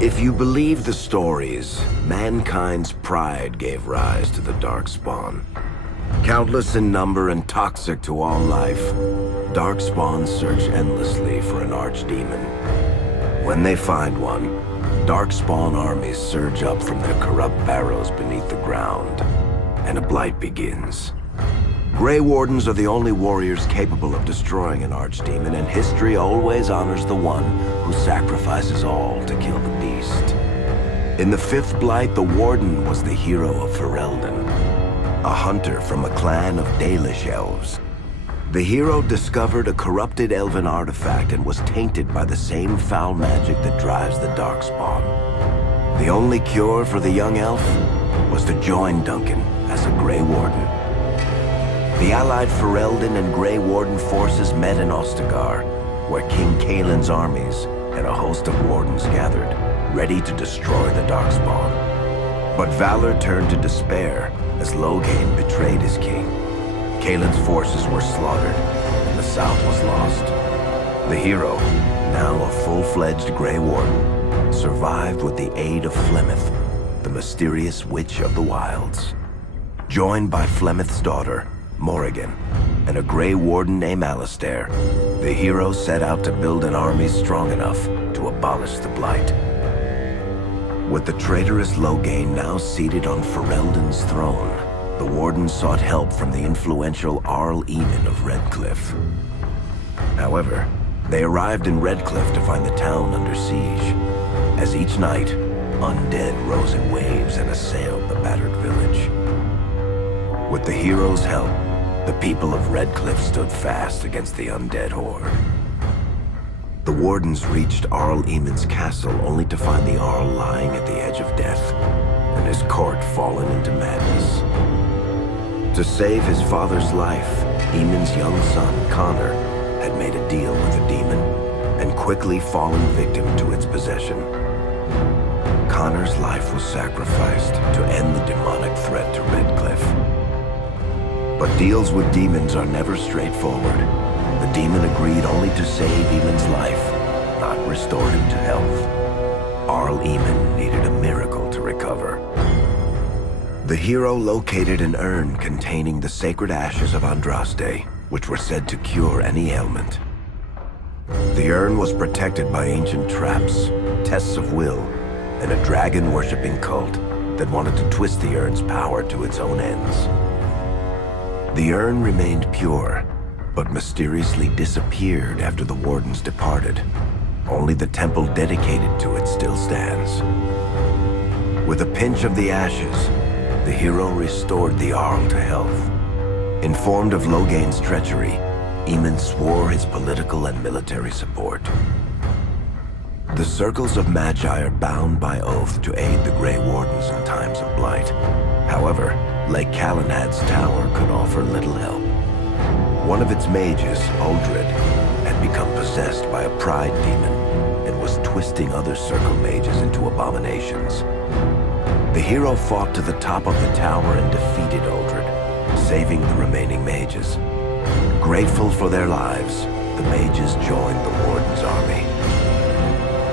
If you believe the stories, mankind's pride gave rise to the Darkspawn. Countless in number and toxic to all life, Darkspawns search endlessly for an archdemon. When they find one, Darkspawn armies surge up from their corrupt barrows beneath the ground, and a blight begins. Grey Wardens are the only warriors capable of destroying an archdemon, and history always honors the one who sacrifices all to kill the beast. In the fifth Blight, the Warden was the hero of Ferelden, a hunter from a clan of Dalish elves. The hero discovered a corrupted elven artifact and was tainted by the same foul magic that drives the Darkspawn. The only cure for the young elf was to join Duncan as a Grey Warden. The allied Ferelden and Grey Warden forces met in Ostagar, where King Kaelin's armies and a host of wardens gathered, ready to destroy the Darkspawn. But valor turned to despair as Loghain betrayed his king. Kaelin's forces were slaughtered, and the south was lost. The hero, now a full-fledged Grey Warden, survived with the aid of Flemeth, the mysterious witch of the wilds. Joined by Flemeth's daughter, Morrigan, and a Grey Warden named Alistair, the hero set out to build an army strong enough to abolish the Blight. With the traitorous Loghain now seated on Ferelden's throne, the Warden sought help from the influential Arl Eamon of Redcliffe. However, they arrived in Redcliffe to find the town under siege. As each night, undead rose in waves and assailed the battered village. With the hero's help, the people of Redcliffe stood fast against the undead horde. The Wardens reached Arl Eamon's castle only to find the Arl lying at the edge of death, and his court fallen into madness. To save his father's life, Eamon's young son, Connor, had made a deal with the demon and quickly fallen victim to its possession. Connor's life was sacrificed to end the demonic threat to Redcliffe. But deals with demons are never straightforward. The demon agreed only to save Eamon's life, not restore him to health. Arl Eamon needed a miracle to recover. The hero located an urn containing the sacred ashes of Andraste, which were said to cure any ailment. The urn was protected by ancient traps, tests of will, and a dragon-worshipping cult that wanted to twist the urn's power to its own ends. The urn remained pure, but mysteriously disappeared after the Wardens departed. Only the temple dedicated to it still stands. With a pinch of the ashes, the hero restored the Arl to health. Informed of Loghain's treachery, Eamon swore his political and military support. The Circles of Magi are bound by oath to aid the Grey Wardens in times of blight. However, Lake Calenhad's tower could offer little help. One of its mages, Uldred, had become possessed by a pride demon and was twisting other Circle mages into abominations. The hero fought to the top of the tower and defeated Uldred, saving the remaining mages. Grateful for their lives, the mages joined the Warden's army.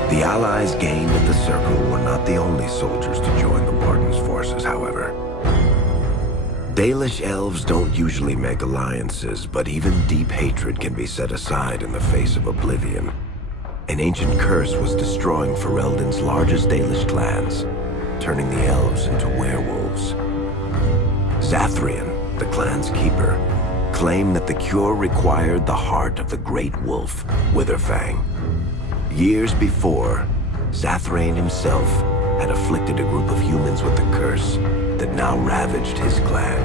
The allies gained at the Circle were not the only soldiers to join the Warden's forces, however. Dalish elves don't usually make alliances, but even deep hatred can be set aside in the face of oblivion. An ancient curse was destroying Ferelden's largest Dalish clans, turning the elves into werewolves. Zathrian, the clan's keeper, claimed that the cure required the heart of the great wolf, Witherfang. Years before, Zathrian himself had afflicted a group of humans with the curse that now ravaged his clan.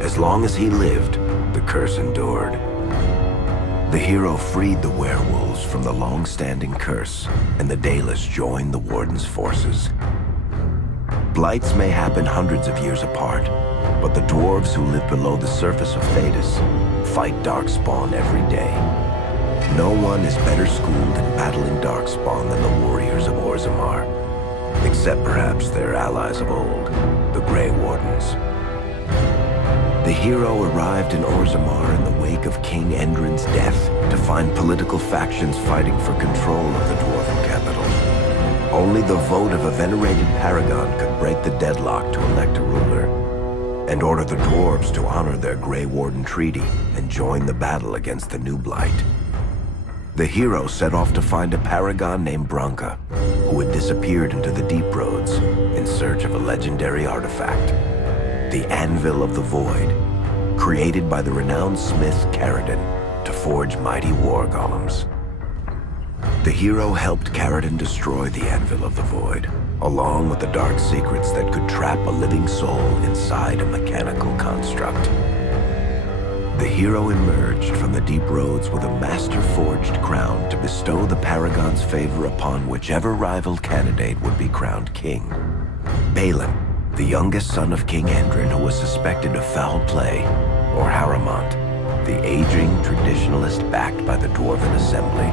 As long as he lived, the curse endured. The hero freed the werewolves from the long-standing curse, and the Dalish joined the Warden's forces. Blights may happen hundreds of years apart, but the dwarves who live below the surface of Thedas fight Darkspawn every day. No one is better schooled in battling Darkspawn than the warriors of Orzammar, except perhaps their allies of old, the Grey Wardens. The hero arrived in Orzammar in the wake of King Endrin's death to find political factions fighting for control of the Dwarven capital. Only the vote of a venerated paragon could break the deadlock to elect a ruler, and order the dwarves to honor their Grey Warden treaty and join the battle against the new Blight. The hero set off to find a paragon named Branka, who had disappeared into the Deep Roads in search of a legendary artifact, the Anvil of the Void, created by the renowned smith Caridin to forge mighty war golems. The hero helped Caridin destroy the Anvil of the Void, along with the dark secrets that could trap a living soul inside a mechanical construct. The hero emerged from the Deep Roads with a master-forged crown to bestow the Paragon's favor upon whichever rival candidate would be crowned king. Balin, the youngest son of King Endrin, who was suspected of foul play, or Haramont, the aging traditionalist backed by the Dwarven Assembly.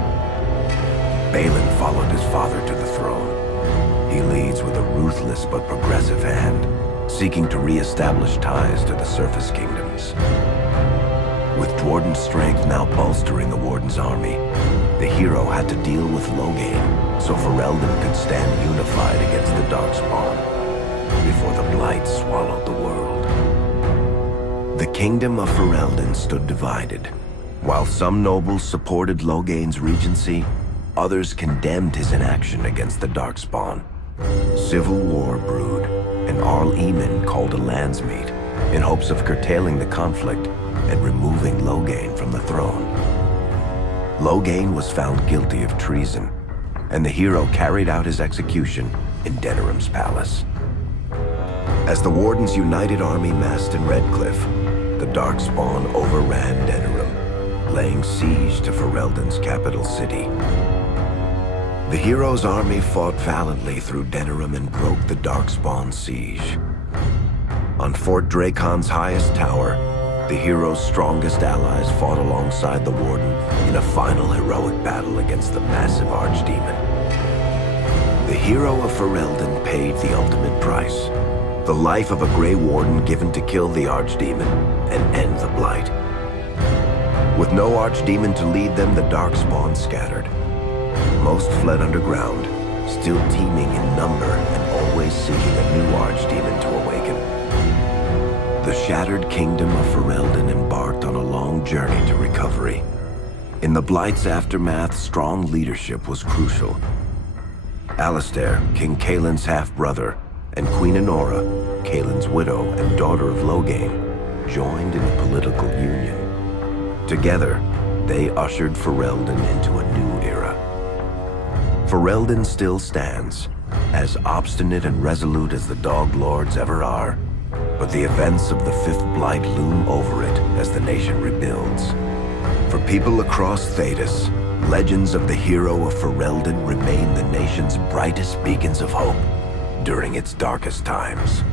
Balin followed his father to the throne. He leads with a ruthless but progressive hand, seeking to re-establish ties to the Surface Kingdoms. With Dwarden's strength now bolstering the Warden's army, the hero had to deal with Loghain, so Ferelden could stand unified against the Darkspawn, before the Blight swallowed the world. The kingdom of Ferelden stood divided. While some nobles supported Loghain's regency, others condemned his inaction against the Darkspawn. Civil war brewed, and Arl Eamon called a landsmeet in hopes of curtailing the conflict and removing Loghain from the throne. Loghain was found guilty of treason, and the hero carried out his execution in Denerim's palace. As the Warden's united army massed in Redcliffe, the Darkspawn overran Denerim, laying siege to Ferelden's capital city. The hero's army fought valiantly through Denerim and broke the Darkspawn's siege. On Fort Dracon's highest tower, the hero's strongest allies fought alongside the Warden in a final heroic battle against the massive Archdemon. The hero of Ferelden paid the ultimate price, the life of a Grey Warden given to kill the Archdemon and end the Blight. With no Archdemon to lead them, the Darkspawn scattered. Most fled underground, still teeming in number and always seeking a new Archdemon to awaken. The shattered kingdom of Ferelden embarked on a long journey to recovery. In the Blight's aftermath, strong leadership was crucial. Alistair, King Caelin's half-brother, and Queen Anora, Caelin's widow and daughter of Loghain, joined in a political union. Together, they ushered Ferelden into a new era. Ferelden still stands, as obstinate and resolute as the Dog Lords ever are, but the events of the Fifth Blight loom over it as the nation rebuilds. For people across Thedas, legends of the hero of Ferelden remain the nation's brightest beacons of hope during its darkest times.